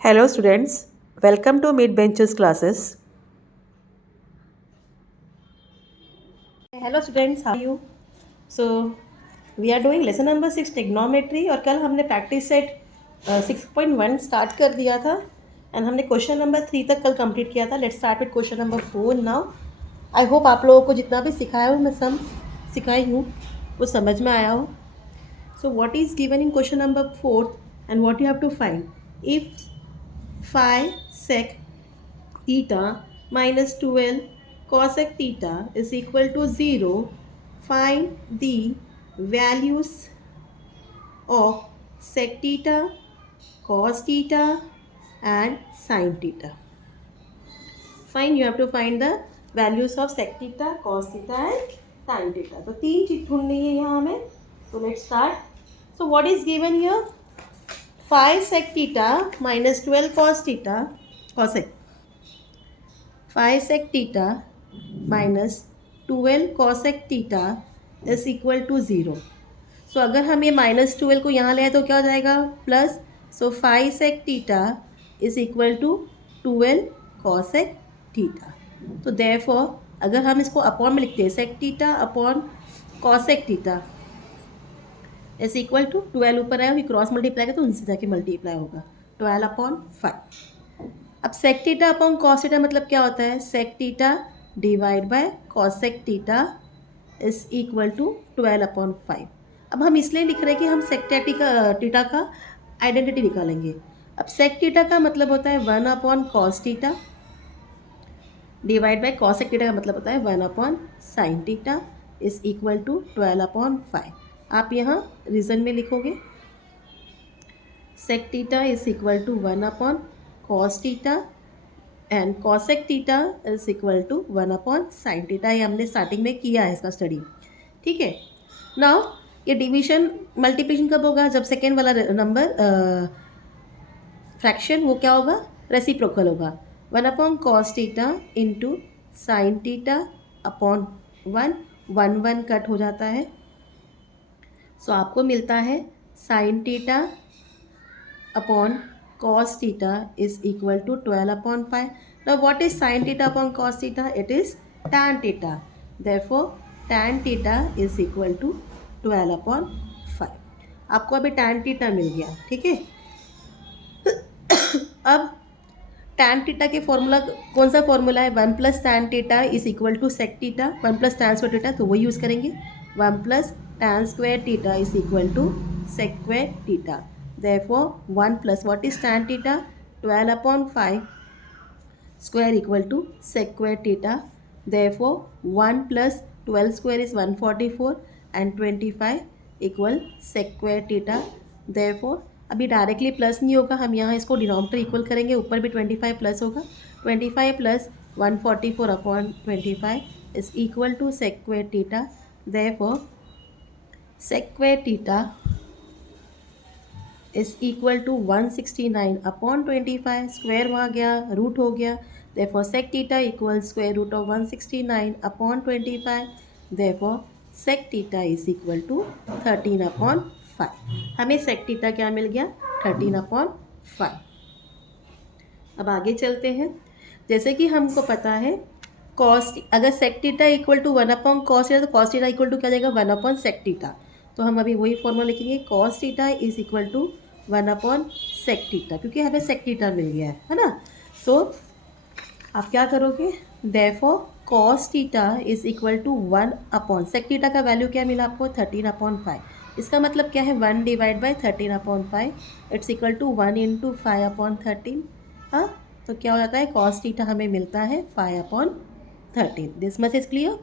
Hello students, welcome to Mid Benches classes. Hello students, how are you? So we are doing lesson number 6 trigonometry और कल हमने practice set 6.1 start कर दिया था and हमने question number 3 तक कल कंप्लीट किया था. Let's start with question number 4 now. I hope आप लोगों को जितना भी सिखाया हूँ मैं सब सिखाई हूँ वो समझ में आया हो. So what is given in question number 4 and what you have to find? If phi sec theta minus 12 cosec theta is equal to 0, find the values of sec theta, cos theta and sin theta. Fine, you have to find the values of sec theta, cos theta and sin theta. तो तीन चीज ढूंढनी है यहाँ हमें. So let's start. So what is given here? Phi sec theta minus 12 cos theta cosec. Phi sec theta minus 12 cosec theta is equal to 0. So अगर हम ये -12 को यहाँ ले आए तो क्या हो जाएगा plus. So phi sec theta is equal to 12 cosec theta. तो therefore अगर हम इसको अपॉन में लिखते हैं sec theta upon cosec theta is equal to 12 ऊपर आया, क्रॉस मल्टीप्लाई का तो उनसे जाके मल्टीप्लाई होगा 12/5. अब sec theta upon cos theta मतलब क्या होता है? Sec theta divide by cosec theta is equal to 12/5. अब हम इसलिए लिख रहे हैं कि हम सेक थीटा का आइडेंटिटी निकालेंगे. अब सेक थीटा का मतलब होता है 1/cos theta divide by cosec theta का मतलब होता है 1/sin theta is equal to 12/5. आप यहाँ रीजन में लिखोगे sec theta is equal to 1/cos theta and cosec theta is equal to 1/sin theta. ये हमने स्टार्टिंग में किया है इसका स्टडी. ठीक है. नाउ ये डिवीजन मल्टीप्लिकेशन कब होगा? जब सेकेंड वाला नंबर फ्रैक्शन वो क्या होगा? रेसिप्रोकल होगा. 1/cos theta into sine theta upon 1 cut हो जाता है. सो आपको मिलता है sine theta upon cos theta is equal to 12/5. Now what is sine theta upon cos theta? It is tan theta. Therefore tan theta is equal to 12/5. आपको अभी tan theta मिल गया. ठीक है. अब tan थीटा के फॉर्मूला कौन सा formula है? 1 + tan theta is equal to sec theta. 1 + tan square theta तो वो यूज़ करेंगे. 1 + tan square theta is equal to sec square theta. Therefore 1 plus what is tan theta? 12/5 square equal to sec square theta. Therefore 1 plus 12 square is 144 and 25 equal sec square theta. Therefore अभी directly plus नहीं होगा, हम यहाँ इसको denominator equal करेंगे, ऊपर भी 25 plus होगा. 25 plus 144/25 is equal to sec square theta. Therefore sec square theta is equal to 169/25. Square वहाँ गया, रूट हो गया. therefore sec theta equals square root of 169/25. therefore sec theta is equal to 13/5. हमें sec theta क्या मिल गया? 13/5. अब आगे चलते हैं. जैसे कि हमको पता है cos, अगर sec theta equal to 1/cos theta तो cos थीटा इक्वल टू क्या जाएगा? 1/sec theta. तो हम अभी वही फॉर्मूला लिखेंगे cos theta is equal to 1/sec theta, क्योंकि हमें sec थीटा मिल गया है ना. सो आप क्या करोगे? Therefore cos theta is equal to 1/sec theta का वैल्यू क्या मिला आपको? 13/5. इसका मतलब क्या है? 1 divide by 13/5 it's equal to 1 into 5/13. हाँ, तो क्या हो जाता है? cos थीटा हमें मिलता है 5/13. This much is clear.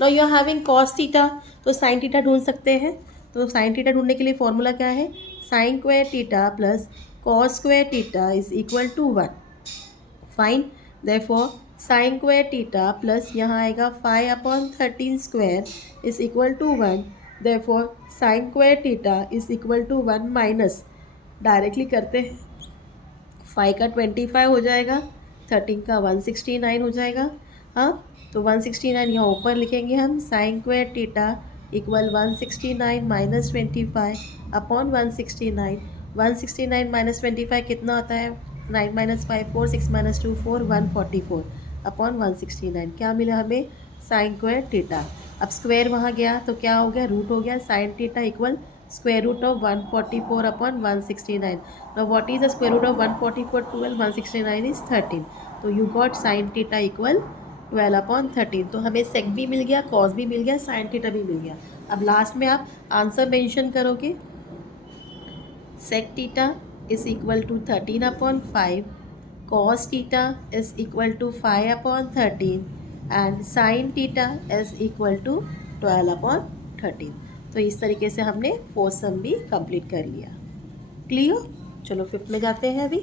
Now you are having cos theta, तो साइन थीटा ढूंढ सकते हैं. तो साइन थीटा ढूंढने के लिए फॉर्मूला क्या है? Sine square theta plus cos square theta is equal to 1. Fine. Therefore sine square theta plus यहाँ आएगा 5/13 square is equal to 1. Therefore sine square theta is equal to 1 minus, directly करते हैं, 5 का 25 हो जाएगा, 13 का 169 हो जाएगा. हाँ, तो 169 यहाँ ऊपर लिखेंगे हम. Sign square theta equal 169 minus 25 upon 169. 169 minus 25 कितना होता है? 9 माइनस 5 4, 6 माइनस 2 4, 144 अपॉन 169। क्या मिला हमें? Sine square theta. अब स्क्वायर वहाँ गया तो क्या हो गया? रूट हो गया। Sine theta equal square root of 144 upon 169। Now what is the square root of 144? 12, 169 is 13। तो you got sine theta equal 12 upon 13। तो हमें सेक भी मिल गया, कॉस भी मिल गया, साइन थीटा भी मिल गया। अब लास्ट में आप आंसर मेंशन करोगे। Sec theta is equal to 13 upon 5, cos theta is equal to 5 upon 13 and sin theta is equal to 12 upon 13। तो इस तरीके से हमने फोर्थ सम भी कंप्लीट कर लिया। क्लियर? चलो फिफ्थ में जाते हैं अभी।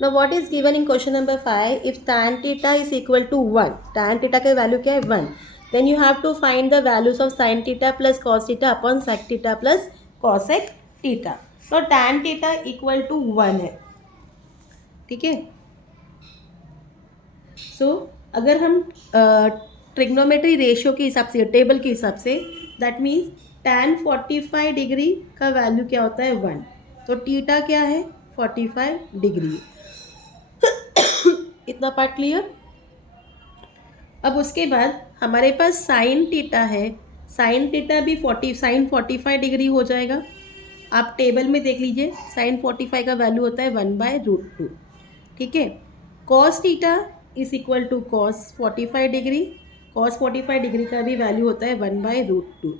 Now what is given in question number 5? If tan theta is equal to 1, tan theta का वैल्यू क्या है? 1, then you have to find the values of sin theta plus cos theta upon sec theta plus cosec theta। तो tan theta equal to 1 है, ठीक है। सो अगर हम trigonometry ratio के हिसाब से, टेबल के हिसाब से, दैट मीन्स tan 45 डिग्री का वैल्यू क्या होता है? 1। तो टीटा क्या है? 45 डिग्री। इतना पार्ट क्लियर? अब उसके बाद हमारे पास साइन टीटा है। साइन टीटा भी साइन 45 डिग्री हो जाएगा। आप टेबल में देख लीजिए, साइन 45 का वैल्यू होता है 1/√2, ठीक है। Cos theta is equal to cos 45 degree. Cos 45 degree का भी वैल्यू होता है 1/√2।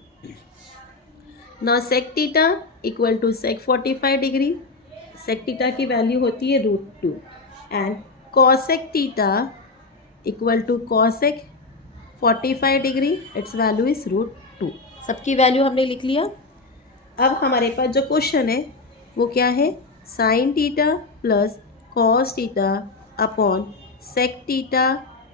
Now sec theta equal to sec 45 degree. Sec theta की वैल्यू होती है √2 and cosec theta equal to cosec 45 degree, it's value is √2। सबकी वैल्यू हमने लिख लिया। अब हमारे पास जो क्वेश्चन है वो क्या है? Sine theta plus cos theta upon sec theta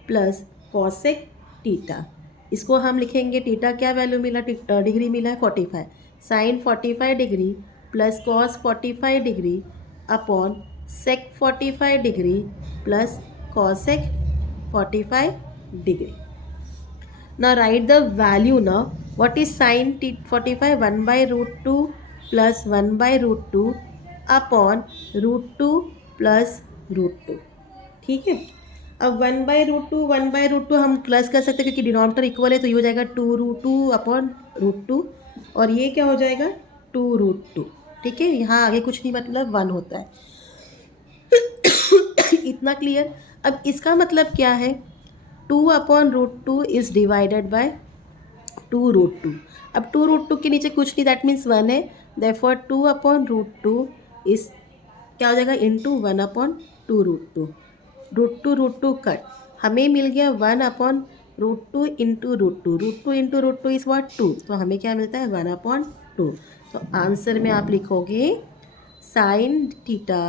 plus cosec theta. इसको हम लिखेंगे, टीटा क्या वैल्यू मिला? डिग्री मिला है 45। Sine 45 degree plus cos 45 degree upon sec 45 degree plus cosec 45 degree. Now write the value now. What is sin 45? 1/√2 plus 1/√2 upon √2 plus √2, ठीक है। अब 1/√2 हम प्लस कर सकते हैं क्योंकि डिनोमिनेटर इक्वल है, तो ये हो जाएगा 2√2 अपॉन √2 और ये क्या हो जाएगा? 2√2, ठीक है। यहाँ आगे कुछ नहीं, मतलब 1 होता है। इतना क्लियर? अब इसका मतलब क्या है? 2 अपॉन √2 इज डिवाइडेड बाय 2√2। अब 2√2 के नीचे कुछ नहीं, दैट मीन्स 1 है। देयरफॉर 2 अपॉन √2 इज क्या हो जाएगा? Into 1 upon 2√2। √2 कट, हमें मिल गया 1 upon √2 into √2। √2 into √2 is what? 2। तो हमें क्या मिलता है? 1 अपॉन 2। तो आंसर में आप लिखोगे sine theta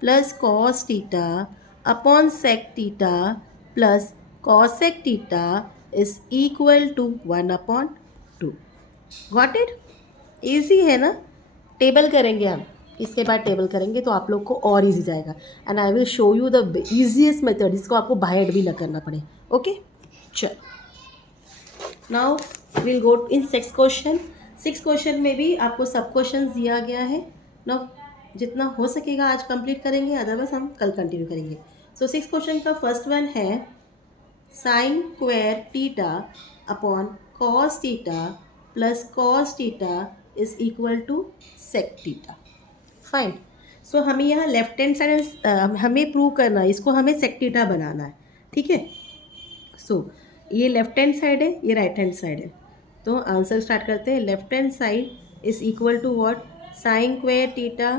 plus cos theta upon sec theta plus cosec theta is equal to 1 upon 2। Got it? Easy है ना? टेबल करेंगे हम, इसके बाद टेबल करेंगे तो आप लोग को और इजी जाएगा। And I will show you the easiest method, जिसको आपको बाहर भी ना करना पड़े। ओके, चल now will go in 6 question. 6 question में भी आपको सब क्वेश्चन दिया गया है। नाउ जितना हो सकेगा आज कंप्लीट करेंगे, अदरवाइज हम कल कंटिन्यू करेंगे। सो 6 क्वेश्चन का फर्स्ट वन है sin square theta upon cos theta plus cos theta is equal to sec theta। Fine. So हमें यहाँ लेफ्ट हैंड साइड हमें प्रूव करना है, इसको हमें sec theta बनाना है, ठीक है। सो ये लेफ्ट हैंड साइड है, ये राइट हैंड साइड है। तो आंसर स्टार्ट करते हैं। Left hand side is equal to what? sin square theta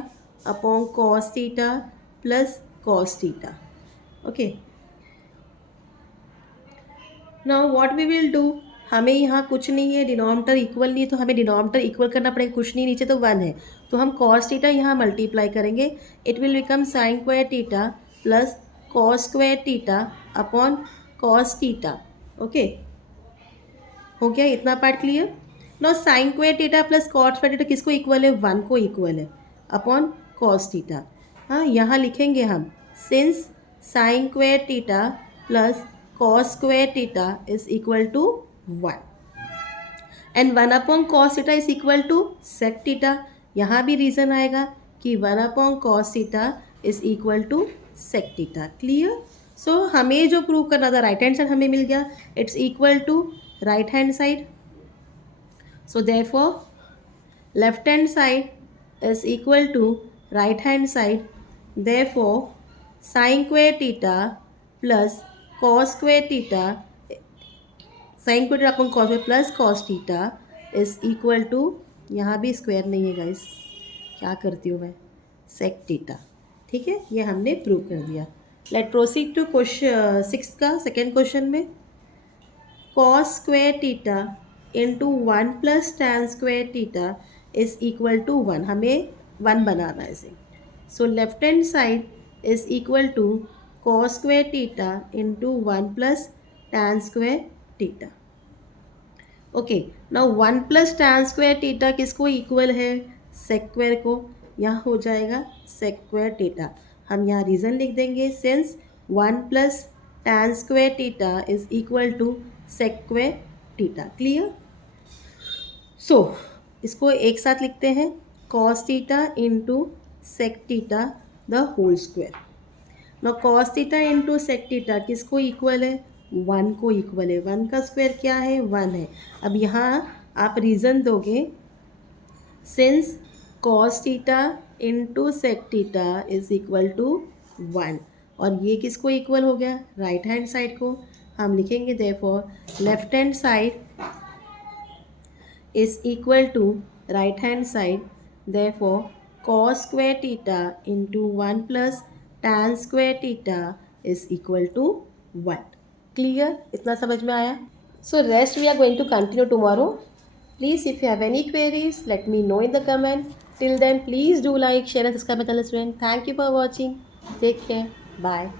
upon cos theta plus cos theta। Okay, now what we will do? हमें यहाँ कुछ नहीं है, डिनोमिनेटर इक्वल नहीं है, तो हमें डिनोमिनेटर इक्वल करना पड़ेगा। कुछ नहीं, नीचे तो 1 है, तो हम कॉस टीटा यहाँ मल्टीप्लाई करेंगे। It will become sine square theta plus cos square theta upon cos theta. Okay, हो गया इतना part clear? Now sine square theta plus cos square theta किसको इक्वल है? 1 को इक्वल है, अपॉन कॉस टीटा। हाँ, यहाँ लिखेंगे हम since sine square theta plus cos square theta is equal to 1 and 1 upon cos theta is equal to sec theta। यहाँ भी रीज़न आएगा कि 1 upon cos theta is equal to sec theta. Clear? So हमें जो prove करना था right hand side हमें मिल गया, it's equal to right hand side. So therefore left hand side is equal to right hand side. Therefore sin square theta plus cos square theta, sin square theta upon cos square plus cos theta is equal to, यहाँ भी square नहीं है guys, क्या करती हूँ मैं, sec theta. ठीक है, ये हमने प्रूव कर दिया। लेट प्रोसीड टू क्वेश्चन 6 का सेकेंड क्वेश्चन में। cos square theta into 1 plus tan square theta is equal to 1, हमें 1 बनाना है इसे। So left hand side is equal to cos square theta into 1 plus tan square theta। Okay, now 1 plus tan square theta किसको equal है, sec square को, यहाँ हो जाएगा sec square theta। हम यहाँ रीज़न लिख देंगे, since 1 plus tan square theta is equal to sec square theta। Clear? So इसको एक साथ लिखते हैं, cos theta into sec theta the whole square. Now cos theta into sec theta किसको इक्वल है, 1 को इक्वल है। 1 का स्क्वायर क्या है, 1 है। अब यहाँ आप रीज़न दोगे, since cos theta into sec theta is equal to 1, और ये किसको इक्वल हो गया, राइट हैंड साइड को। हम लिखेंगे therefore left hand side is equal to right hand side, therefore cos square theta into 1 plus tan square theta is equal to 1। Clear? इतना समझ में आया? So rest we are going to continue tomorrow. Please if you have any queries let me know in the comment. Till then please do like, share and subscribe my channel student. Thank you for watching, take care, bye.